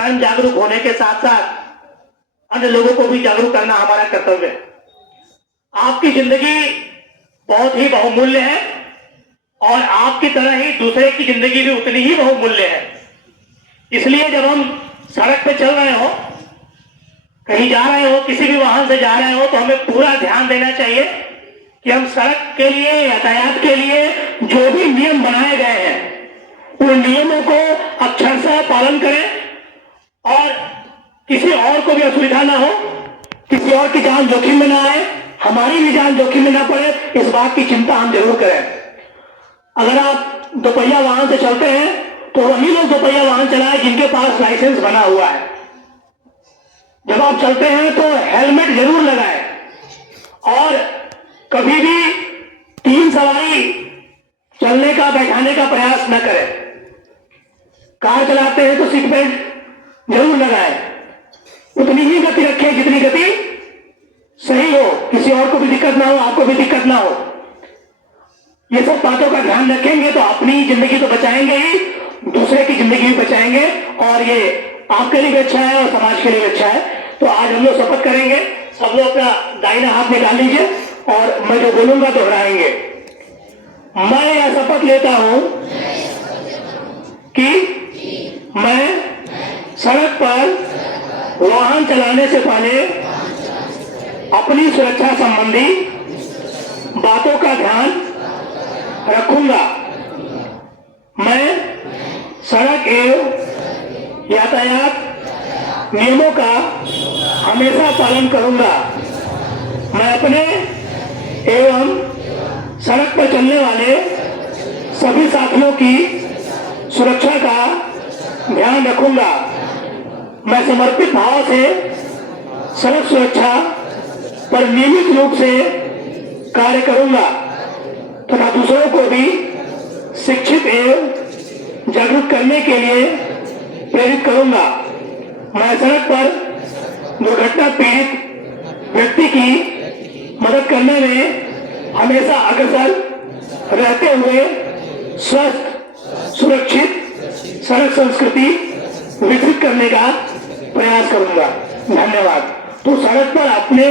स्वयं जागरूक होने के साथ साथ अन्य लोगों को भी जागरूक करना हमारा कर्तव्य है। आपकी जिंदगी बहुत ही बहुमूल्य है और आपकी तरह ही दूसरे की जिंदगी भी उतनी ही बहुमूल्य है। इसलिए जब हम सड़क पे चल रहे हो, कहीं जा रहे हो, किसी भी वाहन से जा रहे हो, तो हमें पूरा ध्यान देना चाहिए कि हम सड़क के लिए, यातायात के लिए जो भी नियम बनाए गए हैं उन नियमों को अक्षरशः पालन करें और किसी और को भी असुविधा ना हो, किसी और की जान जोखिम में ना आए, हमारी भी जान जोखिम में ना पड़े, इस बात की चिंता हम जरूर करें। अगर आप दोपहिया वाहन से चलते हैं तो वही लोग दोपहिया वाहन चलाएं जिनके पास लाइसेंस बना हुआ है। जब आप चलते हैं तो हेलमेट जरूर लगाएं और कभी भी 3 सवारी चलने का, बैठाने का प्रयास न करें। कार चलाते हैं तो सीट बेल्ट जरूर लगाएं, उतनी ही गति रखें जितनी गति सही हो, किसी और को भी दिक्कत ना हो, आपको भी दिक्कत ना हो। ये सब बातों का ध्यान रखेंगे तो अपनी जिंदगी तो बचाएंगे ही, दूसरे की जिंदगी भी बचाएंगे और ये आपके लिए भी अच्छा है और समाज के लिए भी अच्छा है। तो आज हम लोग शपथ करेंगे, सब लोग अपना दाहिना हाथ निकाल लीजिए और मैं जो बोलूंगा दोहराएंगे। मैं यह शपथ लेता हूं कि मैं सड़क पर वाहन चलाने से पहले अपनी सुरक्षा संबंधी बातों का ध्यान रखूंगा। मैं सड़क एवं यातायात नियमों का हमेशा पालन करूंगा। मैं अपने एवं सड़क पर चलने वाले सभी साथियों की सुरक्षा का ध्यान रखूंगा। मैं समर्पित भाव से सड़क सुरक्षा पर नियमित रूप से कार्य करूंगा तथा दूसरों को भी शिक्षित एवं जागरूक करने के लिए प्रेरित करूंगा। मैं सड़क पर दुर्घटना पीड़ित व्यक्ति की मदद करने में हमेशा अग्रसर रहते हुए स्वस्थ, सुरक्षित सड़क संस्कृति विकसित करने का प्रयास करूंगा। धन्यवाद। तो सड़क पर अपने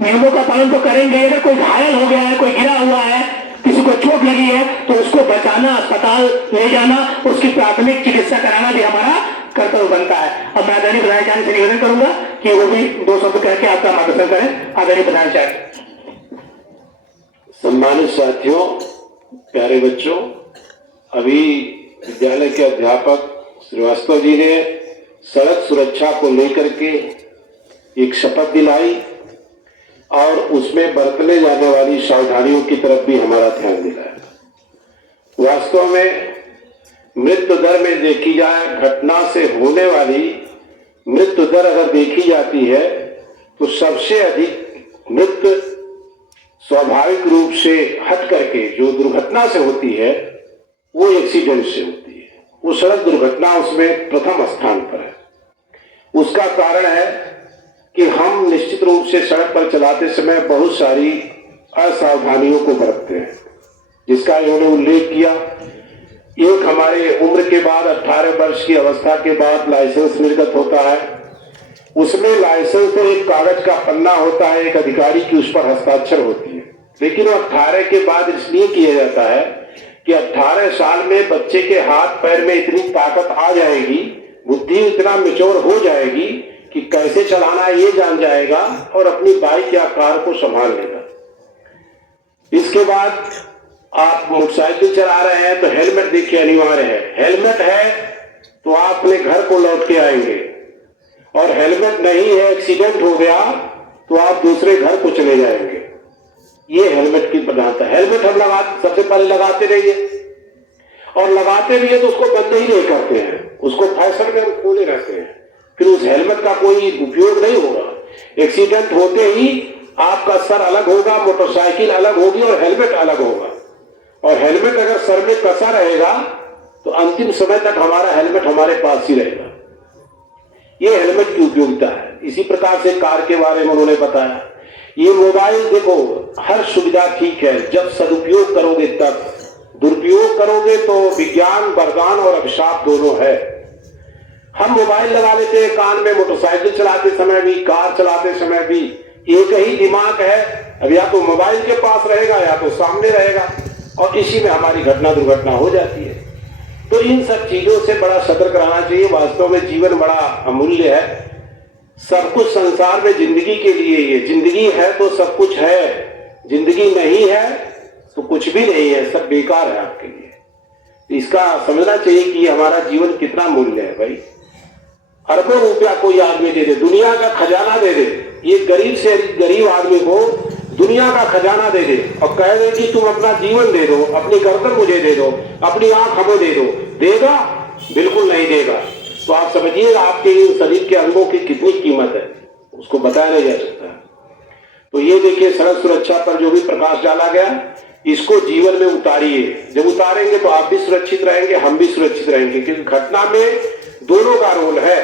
नियमों का पालन तो करेंगे। अगर कोई घायल हो गया है, कोई गिरा हुआ है, किसी को चोट लगी है तो उसको बचाना, अस्पताल ले जाना, उसकी प्राथमिक चिकित्सा कराना भी हमारा कर्तव्य बनता है। अब मैं आदरणीय प्रधानाचार्य से निवेदन करूंगा कि वो भी 2 शब्द कह के आपका मार्गदर्शन करें। आदरणीय प्रधानाचार्य। सम्मानित साथियों, प्यारे बच्चों, अभी विद्यालय के अध्यापक श्रीवास्तव जी ने सड़क सुरक्षा को लेकर के एक शपथ दिलाई और उसमें बरतने जाने वाली सावधानियों की तरफ भी हमारा ध्यान दिलाया। वास्तव में मृत्यु दर में देखी जाए, घटना से होने वाली मृत्यु दर अगर देखी जाती है तो सबसे अधिक मृत्यु स्वाभाविक रूप से हट करके जो दुर्घटना से होती है वो एक्सीडेंट से होती है। वो सड़क दुर्घटना उसमें प्रथम स्थान पर है। उसका कारण है कि हम निश्चित रूप से सड़क पर चलाते समय बहुत सारी असावधानियों को बरतते हैं, जिसका इन्होंने उल्लेख किया। एक, हमारे उम्र के बाद 18 वर्ष की अवस्था के बाद लाइसेंस निर्गत होता है। उसमें लाइसेंस पर एक कागज का पन्ना होता है, एक अधिकारी की उस पर हस्ताक्षर होती है, लेकिन वो 18 के बाद इसलिए किया जाता है कि 18 साल में बच्चे के हाथ पैर में इतनी ताकत आ जाएगी, बुद्धि इतना मैच्योर हो जाएगी कि कैसे चलाना है ये जान जाएगा और अपनी बाइक या कार को संभाल लेगा। इसके बाद आप मोटरसाइकिल चला रहे हैं तो हेलमेट देखिए अनिवार्य है। हेलमेट है तो आप अपने घर को लौट के आएंगे, और हेलमेट नहीं है, एक्सीडेंट हो गया तो आप दूसरे घर को चले जाएंगे। ये हेलमेट की प्रधानता है। हेलमेट हम सबसे पहले लगाते रहिए, और लगाते भी है तो उसको बंद ही नहीं करते हैं, उसको फैशन में हम खोले रहते हैं, फिर उस हेलमेट का कोई उपयोग नहीं होगा। एक्सीडेंट होते ही आपका सर अलग होगा, मोटरसाइकिल अलग होगी और हेलमेट अलग होगा। और हेलमेट अगर सर में कसा रहेगा तो अंतिम समय तक हमारा हेलमेट हमारे पास ही रहेगा। ये हेलमेट की उपयोगिता है। इसी प्रकार से कार के बारे में उन्होंने बताया। ये मोबाइल देखो, हर सुविधा ठीक है जब सदुपयोग करोगे तब, दुरुपयोग करोगे तो विज्ञान वरदान और अभिशाप दोनों है। हम मोबाइल लगा लेते हैं कान में, मोटरसाइकिल चलाते समय भी, कार चलाते समय भी एक ही दिमाग है। अब या तो मोबाइल के पास रहेगा या तो सामने रहेगा, और इसी में हमारी घटना दुर्घटना हो जाती है। तो इन सब चीजों से बड़ा सतर्क रहना चाहिए। वास्तव में जीवन बड़ा अमूल्य है। सब कुछ संसार में जिंदगी के लिए, ये जिंदगी है तो सब कुछ है, जिंदगी नहीं है तो कुछ भी नहीं है, सब बेकार है आपके लिए। इसका समझना चाहिए कि हमारा जीवन कितना मूल्य है भाई। अरबों रुपया कोई आदमी दे दे, दुनिया का खजाना दे दे, ये गरीब से गरीब आदमी को दुनिया का खजाना दे दे और कह दे कि तुम अपना जीवन दे दो, अपनी गर्दन मुझे दे दो, अपनी आंख हमें दे दो, देगा? बिल्कुल नहीं देगा। तो आप समझिएगा आपके शरीर के अंगों की कितनी कीमत है, उसको बताया नहीं जा सकता। तो ये देखिए, सड़क सुरक्षा पर जो भी प्रकाश डाला गया, इसको जीवन में उतारिए। जब उतारेंगे तो आप भी सुरक्षित रहेंगे, हम भी सुरक्षित रहेंगे, क्योंकि घटना में दोनों का रोल है।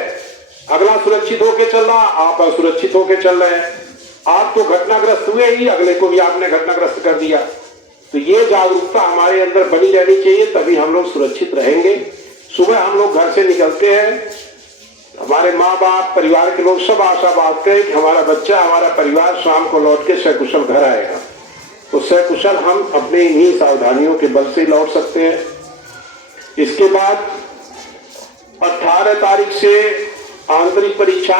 अगला सुरक्षित होकर चल रहा, आप असुरक्षित होकर चल रहे हैं। आप तो घटनाग्रस्त हुए ही, अगले को भी आपने घटनाग्रस्त कर दिया। तो ये जागरूकता हमारे अंदर बनी रहनी चाहिए, तभी हम लोग सुरक्षित रहेंगे। सुबह हम लोग घर से निकलते हैं, हमारे माँ बाप, परिवार के लोग सब आशा बांधते हैं कि हमारा बच्चा, हमारा परिवार शाम को लौट के सकुशल घर आएगा। तो सकुशल हम अपने इन्हीं सावधानियों के बल से लौट सकते हैं। इसके बाद 18 तारीख से आंतरिक परीक्षा